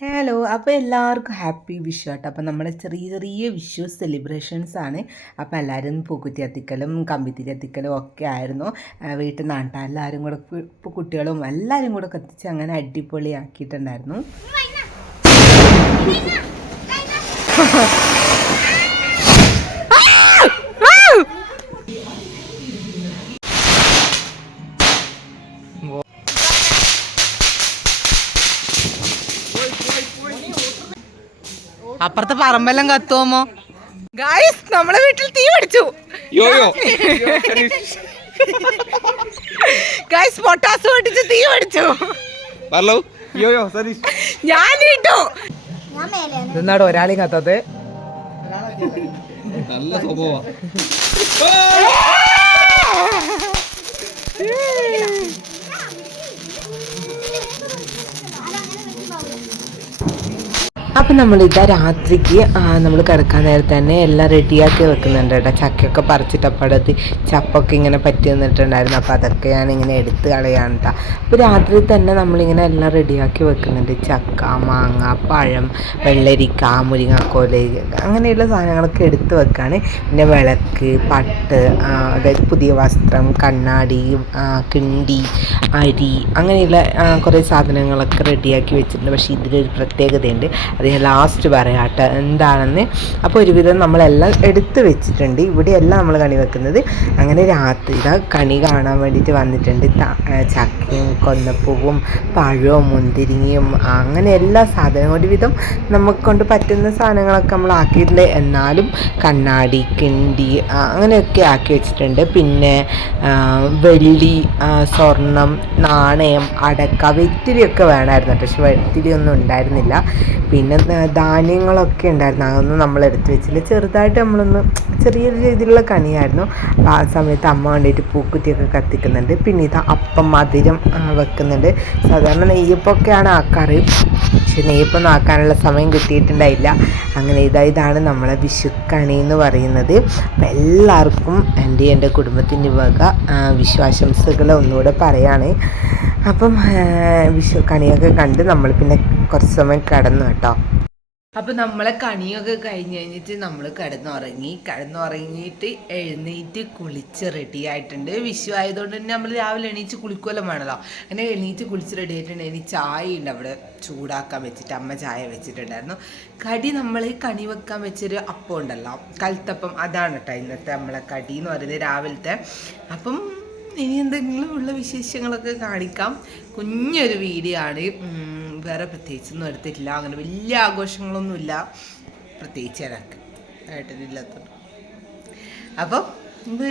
Hello അപ്പോൾ എല്ലാവർക്കും happy Vishu ആട്ടോ അപ്പോൾ നമ്മുടെ ചെറിയ ചെറിയ വിഷു സെലിബ്രേഷൻസ് ആണ്. അപ്പോൾ എല്ലാവരും പൂക്കുറ്റി അത്തിക്കലും കമ്പിത്തിരി അത്തിക്കലും ഒക്കെ ആയിരുന്നു. വീട്ടിൽ നാട്ട എല്ലാവരും കൂടെ കുട്ടികളും എല്ലാവരും കൂടെ കത്തിച്ച് അങ്ങനെ അടിപൊളിയാക്കിയിട്ടുണ്ടായിരുന്നു. അപ്പുറത്തെ പറമ്പെല്ലാം കത്തുമോ ഗായ്സ് നമ്മളെ വീട്ടിൽ തീ പിടിച്ചു. യോയോ. ഗായ്സ് പൊട്ടാസ് പൊട്ടിച്ച് തീ പിടിച്ചു. ഞാൻ ഇട്ടു. എന്നാട് ഒരാളെയും കത്തത് നല്ല സ്വഭാവം അപ്പം നമ്മളിതാ രാത്രിക്ക് നമ്മൾ കിടക്കാൻ നേരത്തെ തന്നെ എല്ലാം റെഡിയാക്കി വെക്കുന്നുണ്ട് കേട്ടോ. ചക്കയൊക്കെ പറിച്ചിട്ട് അപ്പടത്ത് ചപ്പൊക്കെ ഇങ്ങനെ പറ്റി നിന്നിട്ടുണ്ടായിരുന്നു അപ്പോൾ അതൊക്കെ ഞാൻ ഇങ്ങനെ എടുത്ത് കളയാണ് കേട്ടോ അപ്പോൾ രാത്രി തന്നെ നമ്മളിങ്ങനെ എല്ലാം റെഡിയാക്കി വെക്കുന്നുണ്ട്. ചക്ക മാങ്ങ പഴം വെള്ളരിക്ക മുരിങ്ങക്കോൽ അങ്ങനെയുള്ള സാധനങ്ങളൊക്കെ എടുത്ത് വെക്കാണ്. പിന്നെ വിളക്ക് പട്ട് അതായത് പുതിയ വസ്ത്രം കണ്ണാടി കിണ്ടി അരി അങ്ങനെയുള്ള കുറേ സാധനങ്ങളൊക്കെ റെഡിയാക്കി വെച്ചിട്ടുണ്ട്. പക്ഷേ ഇതിലൊരു പ്രത്യേകതയുണ്ട്. അത് ഞാൻ ലാസ്റ്റ് പറയാട്ടെ എന്താണെന്ന്. അപ്പോൾ ഒരുവിധം നമ്മളെല്ലാം എടുത്ത് വെച്ചിട്ടുണ്ട്. ഇവിടെയെല്ലാം നമ്മൾ കണി വെക്കുന്നത് അങ്ങനെ രാത്രി ഇതാ കണി കാണാൻ വേണ്ടിയിട്ട് വന്നിട്ടുണ്ട്. ചക്കയും കൊന്നപ്പൂവും പഴവും മുന്തിരിങ്ങയും അങ്ങനെ എല്ലാ സാധനവും ഒരുവിധം നമുക്ക് കൊണ്ട് പറ്റുന്ന സാധനങ്ങളൊക്കെ നമ്മൾ ആക്കിയിട്ടുണ്ട് എന്നാലും കണ്ണാടി കിണ്ടി അങ്ങനെയൊക്കെ ആക്കി വെച്ചിട്ടുണ്ട്. പിന്നെ വെള്ളി സ്വർണം നാണയം അടക്ക വെറ്റിലിയൊക്കെ വേണമായിരുന്നു. പക്ഷെ വെറ്റിലിയൊന്നും ഉണ്ടായിരുന്നില്ല. പിന്നെ ആ, ധാന്യങ്ങളൊക്കെ ഉണ്ടായിരുന്നു. അതൊന്നും നമ്മൾ എടുത്തു വെച്ചില്ല. ചെറുതായിട്ട് നമ്മളൊന്ന് ചെറിയ രീതിയിലുള്ള കണിയായിരുന്നു. അപ്പോൾ ആ സമയത്ത് അമ്മ വേണ്ടിയിട്ട് പൂക്കുറ്റിയൊക്കെ കത്തിക്കുന്നുണ്ട്. പിന്നെ ഇത് അപ്പം മധുരം വെക്കുന്നുണ്ട്. സാധാരണ നെയ്യപ്പൊക്കെയാണ് ആക്കാറ് പക്ഷെ നെയ്യപ്പൊന്നും ആക്കാനുള്ള സമയം കിട്ടിയിട്ടുണ്ടായില്ല. അങ്ങനെ ഇതാ ഇതാണ് നമ്മളെ വിഷുക്കണി എന്ന് പറയുന്നത്. അപ്പം എല്ലാവർക്കും എന്റെ എന്റെ കുടുംബത്തിന്റെ വക വിശ്വാശംസകൾ ഒന്നുകൂടെ പറയാണ്. അപ്പം വിഷു കണിയൊക്കെ കണ്ട് നമ്മൾ പിന്നെ കുറച്ച് സമയം കിടന്നു കേട്ടോ. അപ്പൊ നമ്മളെ കണിയൊക്കെ കഴിഞ്ഞ് കഴിഞ്ഞിട്ട് നമ്മൾ കിടന്നുറങ്ങി. കിടന്നുറങ്ങിയിട്ട് എഴുന്നേറ്റ് കുളിച്ച് റെഡി ആയിട്ടുണ്ട്. വിഷു ആയതുകൊണ്ട് തന്നെ നമ്മൾ രാവിലെ എണീച്ച് കുളിക്കുമല്ലോ വേണമല്ലോ അങ്ങനെ എണീറ്റ് കുളിച്ച് റെഡി ആയിട്ടുണ്ട്. ഇനി ചായ ഉണ്ട് അവിടെ ചൂടാക്കാൻ വെച്ചിട്ട്. അമ്മ ചായ വെച്ചിട്ടുണ്ടായിരുന്നു. കടി നമ്മൾ കണി വെക്കാൻ വെച്ചൊരു അപ്പം ഉണ്ടല്ലോ. കൽത്തപ്പം. അതാണ് കേട്ടോ ഇന്നത്തെ നമ്മളെ കടി എന്ന് പറയുന്നത് രാവിലത്തെ. അപ്പം ഇനി എന്തെങ്കിലും ഉള്ള വിശേഷങ്ങളൊക്കെ കാണിക്കാം. കുഞ്ഞൊരു വീഡിയോ ആണ്. വേറെ പ്രത്യേകിച്ചൊന്നും എടുത്തിട്ടില്ല. അങ്ങനെ വലിയ ആഘോഷങ്ങളൊന്നുമില്ല. പ്രത്യേകിച്ച് എനിക്ക് ഏട്ടനില്ലാത്തത് അപ്പം ഇത്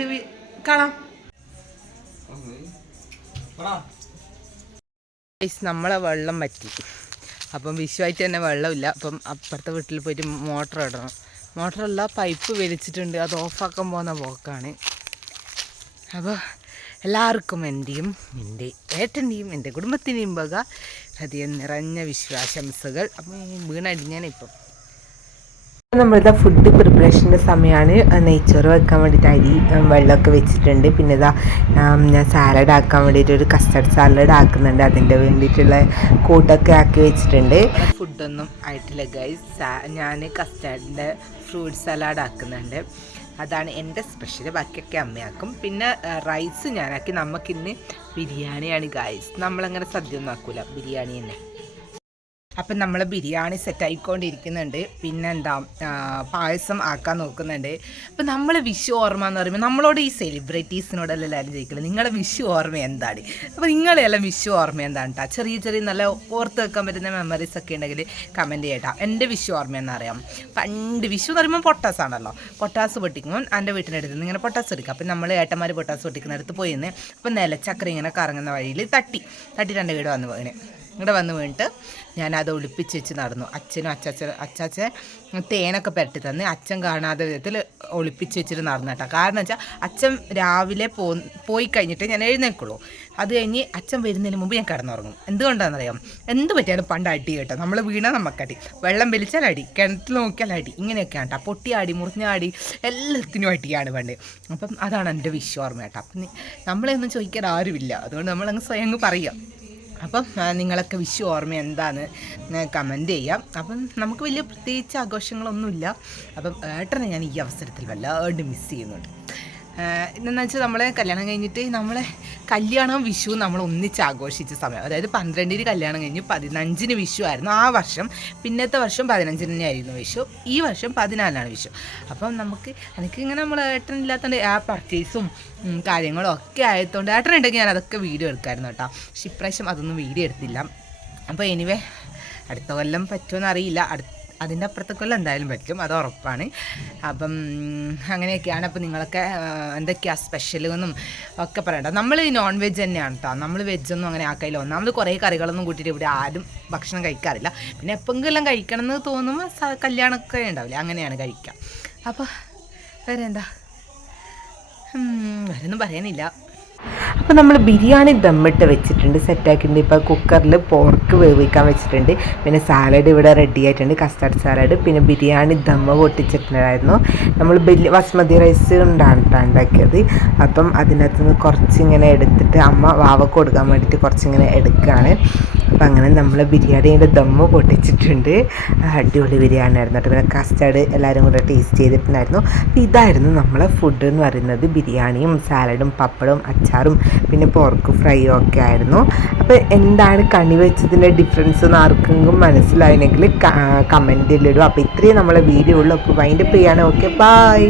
കാണാം. നമ്മളെ വെള്ളം പറ്റി. അപ്പം വിഷുവായിട്ട് തന്നെ വെള്ളമില്ല. അപ്പം അപ്പുറത്തെ വീട്ടിൽ പോയിട്ട് മോട്ടർ ഇടണം. മോട്ടറല്ല പൈപ്പ് വലിച്ചിട്ടുണ്ട്. അത് ഓഫാക്കാൻ പോകുന്ന പോക്കാണ് അപ്പോൾ എല്ലാവർക്കും എന്റെയും എന്റെ ഏട്ടന്റെയും എന്റെ കുടുംബത്തിന്റെയും വക ഹൃദയം നിറഞ്ഞ വിശ്വാസംസകൾ. അപ്പം വീണടിഞ്ഞാനിപ്പം. നമ്മളിതാ ഫുഡ് പ്രിപ്പറേഷന്റെ സമയമാണ് നെയ്ച്ചോറ് വെക്കാൻ വേണ്ടിയിട്ട് അരി വെള്ളമൊക്കെ വെച്ചിട്ടുണ്ട്. പിന്നെ ഇതാ ഞാൻ സാലഡ് ആക്കാൻ വേണ്ടിയിട്ട് ഒരു കസ്റ്റർഡ് സാലഡ് ആക്കുന്നുണ്ട്. അതിന്റെ വേണ്ടിയിട്ടുള്ള കൂട്ടൊക്കെ ആക്കി വെച്ചിട്ടുണ്ട്. ഫുഡൊന്നും ആയിട്ടില്ല ഗൈസ് ഞാൻ കസ്റ്റർഡിന്റെ ഫ്രൂട്ട് സലാഡ് ആക്കുന്നുണ്ട്. അതാണ് എന്റെ സ്പെഷ്യൽ ബാക്കിയൊക്കെ അമ്മയാക്കും. പിന്നെ റൈസ് ഞാനാക്കി. നമുക്കിന്ന് ബിരിയാണിയാണ് ഗായ്സ് നമ്മളങ്ങനെ സദ്യ ഒന്നും ആക്കൂല. ബിരിയാണി തന്നെ. അപ്പം നമ്മൾ ബിരിയാണി സെറ്റായിക്കൊണ്ടിരിക്കുന്നുണ്ട് പിന്നെന്താ പായസം ആക്കാൻ നോക്കുന്നുണ്ട്. അപ്പം നമ്മൾ വിഷു ഓർമ്മ എന്ന് പറയുമ്പോൾ നമ്മളോട് ഈ സെലിബ്രിറ്റീസിനോടെല്ലാം എല്ലാവരും ചോദിക്കുന്നത് നിങ്ങളുടെ വിഷു ഓർമ്മ എന്താണ്? അപ്പോൾ നിങ്ങളെല്ലാം വിഷു ഓർമ്മ എന്താണ് കേട്ടോ ചെറിയ ചെറിയ നല്ല ഓർത്ത് വെക്കാൻ പറ്റുന്ന മെമ്മറീസ് ഒക്കെ ഉണ്ടെങ്കിൽ കമന്റ് ചെയ്യട്ടോ. എന്റെ വിഷു ഓർമ്മ എന്നറിയാം. പണ്ട് വിഷു എന്ന് പറയുമ്പോൾ പൊട്ടാസ് ആണല്ലോ. പൊട്ടാസ് പൊട്ടിക്കുമ്പോൾ എന്റെ വീട്ടിനടുത്ത് നിന്ന് ഇങ്ങനെ പൊട്ടാസ് എടുക്കുക അപ്പം നമ്മൾ ഏട്ടന്മാർ പൊട്ടാസ് പൊട്ടിക്കുന്നിടത്ത് പോയി നിന്ന് അപ്പം നിലച്ചക്കറി ഇങ്ങനെ കറങ്ങുന്ന വഴിയിൽ തട്ടി. തട്ടിട്ട് എന്റെ വീട് വന്ന് വീണ് ഇവിടെ വന്ന് വീണിട്ട് ഞാനത് ഒളിപ്പിച്ച് വെച്ച് നടന്നു. അച്ഛനും അച്ചാച്ച അച്ചാച്ചൻ തേനൊക്കെ പെരട്ടി തന്ന് അച്ഛൻ കാണാതെ വിധത്തിൽ ഒളിപ്പിച്ച് വെച്ചിട്ട് നടന്നു കേട്ടോ. കാരണം വെച്ചാൽ അച്ഛൻ രാവിലെ പോ പോയി കഴിഞ്ഞിട്ട് ഞാൻ എഴുന്നേൽക്കുള്ളൂ അത് കഴിഞ്ഞ് അച്ഛൻ വരുന്നതിന് മുമ്പ് ഞാൻ കിടന്നുറങ്ങും. എന്തുകൊണ്ടാണെന്നറിയാം എന്ത് പറ്റിയാലും പണ്ട് അടി കേട്ടോ. നമ്മൾ വീണാൽ നമുക്കടി വെള്ളം വലിച്ചാൽ അടി കിണറ്റിൽ നോക്കിയാൽ അടി. ഇങ്ങനെയൊക്കെയാണ് കേട്ടോ പൊട്ടിയാടി മുറിഞ്ഞാടി എല്ലാത്തിനും അടിയാണ് പണ്ട്. അപ്പം അതാണ് എന്റെ വിശ്വാർമ്മ കേട്ടോ. അപ്പം നമ്മളെയൊന്നും ചോദിക്കാൻ ആരുമില്ല. അതുകൊണ്ട് നമ്മളങ്ങ് സ്വയം അങ്ങ് പറയാം അപ്പം നിങ്ങളൊക്കെ വിഷു ഓർമ്മ എന്താണ് കമന്റ് ചെയ്യാം. അപ്പം നമുക്ക് വലിയ പ്രത്യേകിച്ച് ആഘോഷങ്ങളൊന്നുമില്ല. അപ്പം ഏട്ടനെ ഞാൻ ഈ അവസരത്തിൽ വല്ലാണ്ട് മിസ് ചെയ്യുന്നുണ്ട്. എന്നു വെച്ചാൽ നമ്മളെ കല്യാണം കഴിഞ്ഞിട്ട് നമ്മളെ കല്യാണം വിഷു നമ്മൾ ഒന്നിച്ച് ആഘോഷിച്ച സമയം. അതായത് പന്ത്രണ്ടിന് കല്യാണം കഴിഞ്ഞ് പതിനഞ്ചിന് വിഷു ആയിരുന്നു ആ വർഷം. പിന്നത്തെ വർഷം പതിനഞ്ചിന് തന്നെയായിരുന്നു വിഷു. ഈ വർഷം പതിനാലാണ് വിഷു. അപ്പം നമുക്ക് എനിക്ക് ഇങ്ങനെ നമ്മൾ ഏട്ടനില്ലാത്തതുകൊണ്ട് ആ പർച്ചേസും കാര്യങ്ങളും ഒക്കെ ആയതുകൊണ്ട് ഏട്ടനുണ്ടെങ്കിൽ ഞാൻ അതൊക്കെ വീഡിയോ എടുക്കായിരുന്നു കേട്ടോ. പക്ഷെ ഇപ്രാവശ്യം അതൊന്നും വീഡിയോ എടുത്തില്ല. അപ്പോൾ എനിവേ അടുത്ത കൊല്ലം പറ്റുമെന്ന് അറിയില്ല. അടുത്ത അതിന്റെ അപ്പുറത്തേക്കുള്ള എന്തായാലും പറ്റും അത് ഉറപ്പാണ്. അപ്പം അങ്ങനെയൊക്കെയാണ്. അപ്പം നിങ്ങളൊക്കെ എന്തൊക്കെയാണ് സ്പെഷ്യലെന്നും ഒക്കെ പറയണ്ട. നമ്മൾ നോൺ വെജ് തന്നെയാണ് കേട്ടോ നമ്മൾ വെജൊന്നും അങ്ങനെ ആക്കില്ല ഒന്നാമത് കുറേ കറികളൊന്നും കൂട്ടിയിട്ട് ഇവിടെ ആരും ഭക്ഷണം കഴിക്കാറില്ല. പിന്നെ എപ്പോഴെങ്കിലും കഴിക്കണം എന്ന് തോന്നുമ്പോൾ കല്യാണമൊക്കെ ഉണ്ടാവില്ലേ അങ്ങനെയാണ് കഴിക്കുക അപ്പോൾ വേറെ എന്താ വേറെ ഒന്നും പറയാനില്ല അപ്പോൾ നമ്മൾ ബിരിയാണി ദമ്മിട്ട് വെച്ചിട്ടുണ്ട് സെറ്റാക്കിയിട്ടുണ്ട് ഇപ്പോൾ കുക്കറിൽ പോർക്ക് വേവിക്കാൻ വെച്ചിട്ടുണ്ട്. പിന്നെ സാലഡ് ഇവിടെ റെഡി ആയിട്ടുണ്ട് കസ്റ്റാർഡ് സാലഡ് പിന്നെ ബിരിയാണി ദമ്മ പൊട്ടിച്ചിട്ടുണ്ടായിരുന്നു. നമ്മൾ വലിയ ബസ്മതി റൈസ് ഉണ്ടാണ് ഉണ്ടാക്കിയത്. അപ്പം അതിനകത്ത് നിന്ന് കുറച്ചിങ്ങനെ എടുത്തിട്ട് അമ്മ വാവക്ക് കൊടുക്കാൻ വേണ്ടിയിട്ട് കുറച്ചിങ്ങനെ എടുക്കുകയാണ് അപ്പം അങ്ങനെ നമ്മൾ ബിരിയാണിയുടെ ദമ്മ് പൊട്ടിച്ചിട്ടുണ്ട്. അടിപൊളി ബിരിയാണി ആയിരുന്നു കേട്ടോ. പിന്നെ കസ്റ്റാർഡ് എല്ലാവരും കൂടെ ടേസ്റ്റ് ചെയ്തിട്ടുണ്ടായിരുന്നു. അപ്പോൾ ഇതായിരുന്നു നമ്മളെ ഫുഡ് എന്ന് പറയുന്നത്. ബിരിയാണിയും സാലഡും പപ്പടവും അച്ചാറും പിന്നെ പോർക്ക് ഫ്രൈയും ഒക്കെ ആയിരുന്നു. അപ്പോൾ എന്താണ് കണി വെച്ചതിന്റെ ഡിഫറൻസ് എന്ന് ആർക്കെങ്കിലും മനസ്സിലായില്ലെങ്കിൽ കമന്റിലിടും അപ്പോൾ ഇത്രയും നമ്മളെ വീഡിയോ ഉള്ളൂ. അപ്പോൾ വൈൻഡപ്പ് ചെയ്യാണ് ഓക്കെ ബായ്